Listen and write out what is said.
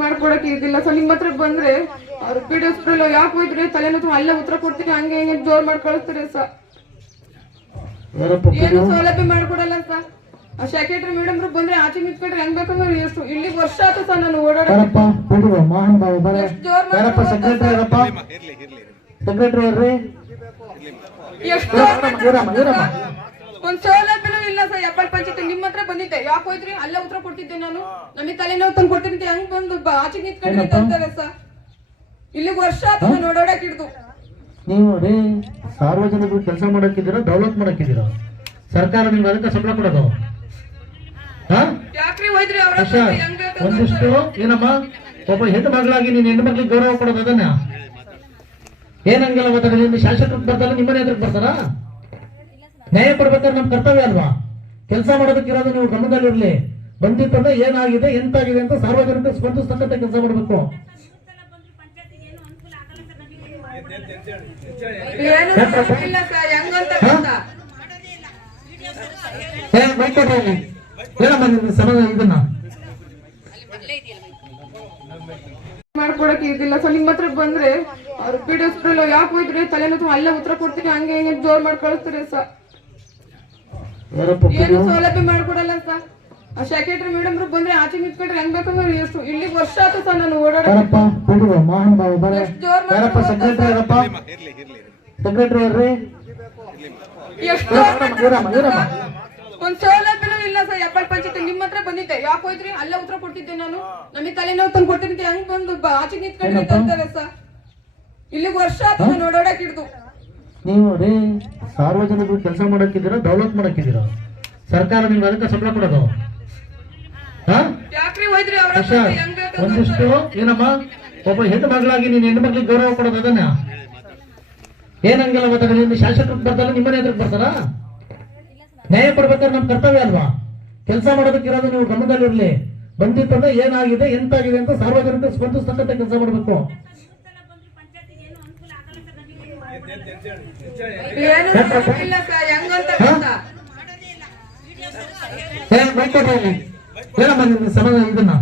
ಮಾಡ್ಕೊಡಕ್ಕೆ ಇದಿಲ್ಲ. ಸೊ ನಿಮ್ಮ ಹತ್ರ ಬಂದ್ರೆ ಅವ್ರು ಪಿಡಿಎಸ್ ಯಾಕೆ ಹೋಯ್ತ್ರಿ ತಲೆನೋವು ಅಲ್ಲೇ ಉತ್ತರ ಕೊಡ್ತೀನಿ ಹಂಗೆ ಹಿಂಗೆ ಜೋರ್ ಮಾಡಿ ಕಳಿಸ್ತಾರೆ ಸರ್. ಏನು ಸೌಲಭ್ಯ ಮಾಡ್ಕೊಡಲ್ಲ ಸರ್. ಸೆಕ್ರೆಟರಿ ಮೇಡಮ್ ಬಂದ್ರೆ ಆಚೆ ನಿಂತ್ಕೊಂಡ್ರೆ ಹೆಂಗ್ ಬೇಕಂದ್ರೆ ಎಷ್ಟು ಇಲ್ಲಿ ವರ್ಷ ಆಯ್ತು ಸರ್ ನಾನು ಓಡಾಡೋದು. ಒಂದ್ ಸೌಲಭ್ಯನೂ ಇಲ್ಲ ಸರ್. ಎಪ್ಪಲ್ ಪಂಚಾಯತ್ ನಿಮ್ಮ ಹತ್ರ ಬಂದಿದ್ದೆ ಯಾಕೆ ಹೋಯ್ತ್ರಿ ಅಲ್ಲೇ ಉತ್ತರ ಕೊಟ್ಟಿದ್ದೆ ನಾನು. ನಮಗೆ ತಲೆನೋವು ತಂದು ಕೊಟ್ಟಿದ್ದೆ ಹೆಂಗ್ ಬಂದು ಆಚೆ ನಿಂತ್ಕೊಂಡ್ರೆ ಅಂತಾರೆ ಸರ್. ಇಲ್ಲಿ ವರ್ಷ ಆಯ್ತು ನಾನು ಓಡಾಡಕ್ ಹಿಡ್ದು. ನೀವು ನೋಡಿ ಸಾರ್ವಜನಿಕರು ಕೆಲಸ ಮಾಡಕ್ಕಿದ್ದೀರಾ ಡೆವಲಪ್ ಮಾಡಕ್ಕಿದ್ದೀರಾ? ಸರ್ಕಾರ ನಿಮ್ಗೆ ಅದಕ್ಕೆ ಸಂಬಳ ಕೊಡೋದು ಒಂದಿಷ್ಟು ಏನಮ್ಮ ಒಬ್ಬ ಹೆಣ್ಣು ಮಗಳಾಗಿ ನೀನ್ ಹೆಣ್ಣು ಮಗಳಿಗೆ ಗೌರವ ಕೊಡೋದು ಅದನ್ನ ಏನಂಗಿಲ್ಲ ಗೊತ್ತಾಗ ನಿನ್ನ ಶಾಸಕರಿಗೆ ಬರ್ತಾರ ನಿಮ್ಮನೆ ಎದುರಿಗೆ ಬರ್ತಾರ? ನ್ಯಾಯ ಕೊಡ್ಬೇಕಾದ್ರೆ ನಮ್ ಕರ್ತವ್ಯ ಅಲ್ವಾ? ಕೆಲಸ ಮಾಡೋದಕ್ಕಿರೋದು ನೀವು ಗಮನದಲ್ಲಿರ್ಲಿ. ಬಂದಿತ್ತಂದ್ರೆ ಏನಾಗಿದೆ ಎಂತಾಗಿದೆ ಅಂತ ಸಾರ್ವಜನಿಕರು ಸ್ಪಂದಿಸ್ತಕ್ಕಂಥ ಕೆಲಸ ಮಾಡಬೇಕು. ಇದನ್ನ ಮಾಡ್ಕೊಡಕ್ಕೆ ಇದಿಲ್ಲ. ಸೊ ನಿಮ್ಮ ಹತ್ರ ಬಂದ್ರೆ ಅವ್ರು ಪಿಡಿಎಸ್ ಯಾಕೆ ಹೋಯ್ತ್ರಿ ತಲೆನೋವು ಅಲ್ಲೇ ಉತ್ತರ ಕೊಡ್ತೀನಿ ಹಂಗೆ ಹಿಂಗೆ ಜೋರ್ ಮಾಡಿ ಕಳಿಸ್ತಾರೆ ಸರ್. ಏನು ಸೌಲಭ್ಯ ಮಾಡ್ಕೊಡಲ್ಲ ಸರ್. ಸೆಕ್ರೆಟರಿ ಮೇಡಮ್ ಬಂದ್ರೆ ಆಚೆ ನಿಂತ್ಕೊಂಡ್ರೆ ಹೆಂಗ್ ಬೇಕಂದ್ರೆ ಎಷ್ಟು ಇಲ್ಲಿ ವರ್ಷ ಆಯ್ತು ಸರ್ ನಾನು ಓಡಾಡೋದು. ಒಂದ್ ಸೌಲಭ್ಯನೂ ಇಲ್ಲ ಸರ್. ಎಪ್ಪಲ್ ಪಂಚಾಯತ್ ನಿಮ್ಮ ಹತ್ರ ಬಂದಿದ್ದೆ ಯಾಕೆ ಹೋಯ್ತ್ರಿ ಅಲ್ಲೇ ಉತ್ತರ ಕೊಟ್ಟಿದ್ದೆ ನಾನು. ನಮಗೆ ತಲೆನೋವು ತಂದು ಕೊಟ್ಟಿದ್ದೆ ಹೆಂಗ್ ಬಂದು ಆಚೆ ನಿಂತ್ಕೊಂಡ್ರೆ ಅಂತಾರೆ ಸರ್. ಇಲ್ಲಿ ವರ್ಷ ಆಯ್ತು ನಾನು ಓಡಾಡಕ್ ಹಿಡ್ದು. ನೀವು ನೋಡಿ ಸಾರ್ವಜನಿಕರು ಕೆಲಸ ಮಾಡಕ್ಕಿದ್ದೀರಾ ಡೆವಲಪ್ ಮಾಡಕ್ಕಿದ್ದೀರಾ? ಸರ್ಕಾರ ನಿಮ್ಗೆ ಅದಕ್ಕೆ ಸಂಬಳ ಕೊಡೋದು ಒಂದಿಷ್ಟು ಏನಮ್ಮ ಒಬ್ಬ ಹೆಣ್ಣು ಮಗಳಾಗಿ ನೀನ್ ಹೆಣ್ಣು ಮಗಳಿಗೆ ಗೌರವ ಕೊಡೋದು ಅದನ್ನ ಏನಂಗಿಲ್ಲ ಗೊತ್ತಾಗ ನಿನ್ನ ಶಾಸಕರಿಗೆ ಬರ್ತಾರ ನಿಮ್ಮನೆ ಎದುರಿಗೆ ಬರ್ತಾರ? ನ್ಯಾಯ ಕೊಡ್ಬೇಕಾದ್ರೆ ನಮ್ ಕರ್ತವ್ಯ ಅಲ್ವಾ? ಕೆಲಸ ಮಾಡೋದಕ್ಕಿರೋದು ನೀವು ಗಮನದಲ್ಲಿರ್ಲಿ. ಬಂದಿತ್ತಂದ್ರೆ ಏನಾಗಿದೆ ಎಂತಾಗಿದೆ ಅಂತ ಸಾರ್ವಜನಿಕರು ಸ್ಪಂದಿಸ್ತಕ್ಕಂಥ ಕೆಲಸ ಮಾಡಬೇಕು. ಇದನ್ನ